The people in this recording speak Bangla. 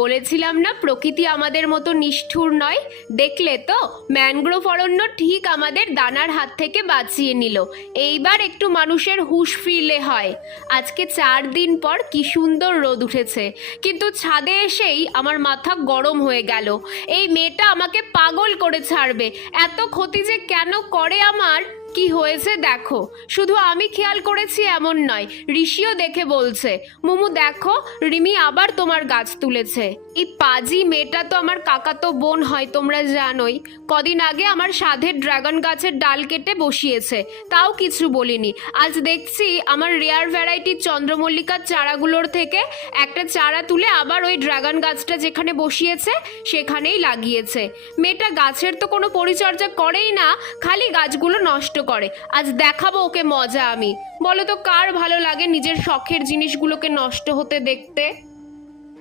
বলেছিলাম না প্রকৃতি আমাদের মতো নিষ্ঠুর নয়। দেখলে তো, ম্যানগ্রোভ অরণ্য ঠিক আমাদের দানার হাত থেকে বাঁচিয়ে নিল। এইবার একটু মানুষের হুঁশ ফিরলে হয়। আজকে 4 দিন পর কি সুন্দর রোদ উঠেছে, কিন্তু ছাদে এসেই আমার মাথা গরম হয়ে গেল। এই মেয়েটা আমাকে পাগল করে ছাড়বে। এত ক্ষতি যে কেন করে আমার! কি হয়েছে দেখো, শুধু আমি খেয়াল করেছি এমন নয়, ঋষিও দেখে বলছে। মুমু দেখো, রিমি আবার তোমার গাছ তুলেছে। এই পাজি মেয়েটা তো আমার কাকাতো বোন হয়, তোমরা জানোই। কদিন আগে আমার সাধের ড্রাগন গাছের ডাল কেটে বসিয়েছে, তাও কিছু বলিনি। আজ দেখছি আমার রেয়ার ভ্যারাইটির চন্দ্রমল্লিকার চারাগুলোর থেকে একটা চারা তুলে আবার ওই ড্রাগন গাছটা যেখানে বসিয়েছে সেখানেই লাগিয়েছে। মেয়েটা গাছের তো কোনো পরিচর্যা করেই না, খালি গাছগুলো নষ্ট করে। আজ দেখাবো ওকে মজা আমি। বলো তো কার ভালো লাগে নিজের শখের জিনিসগুলোকে নষ্ট হতে দেখতে?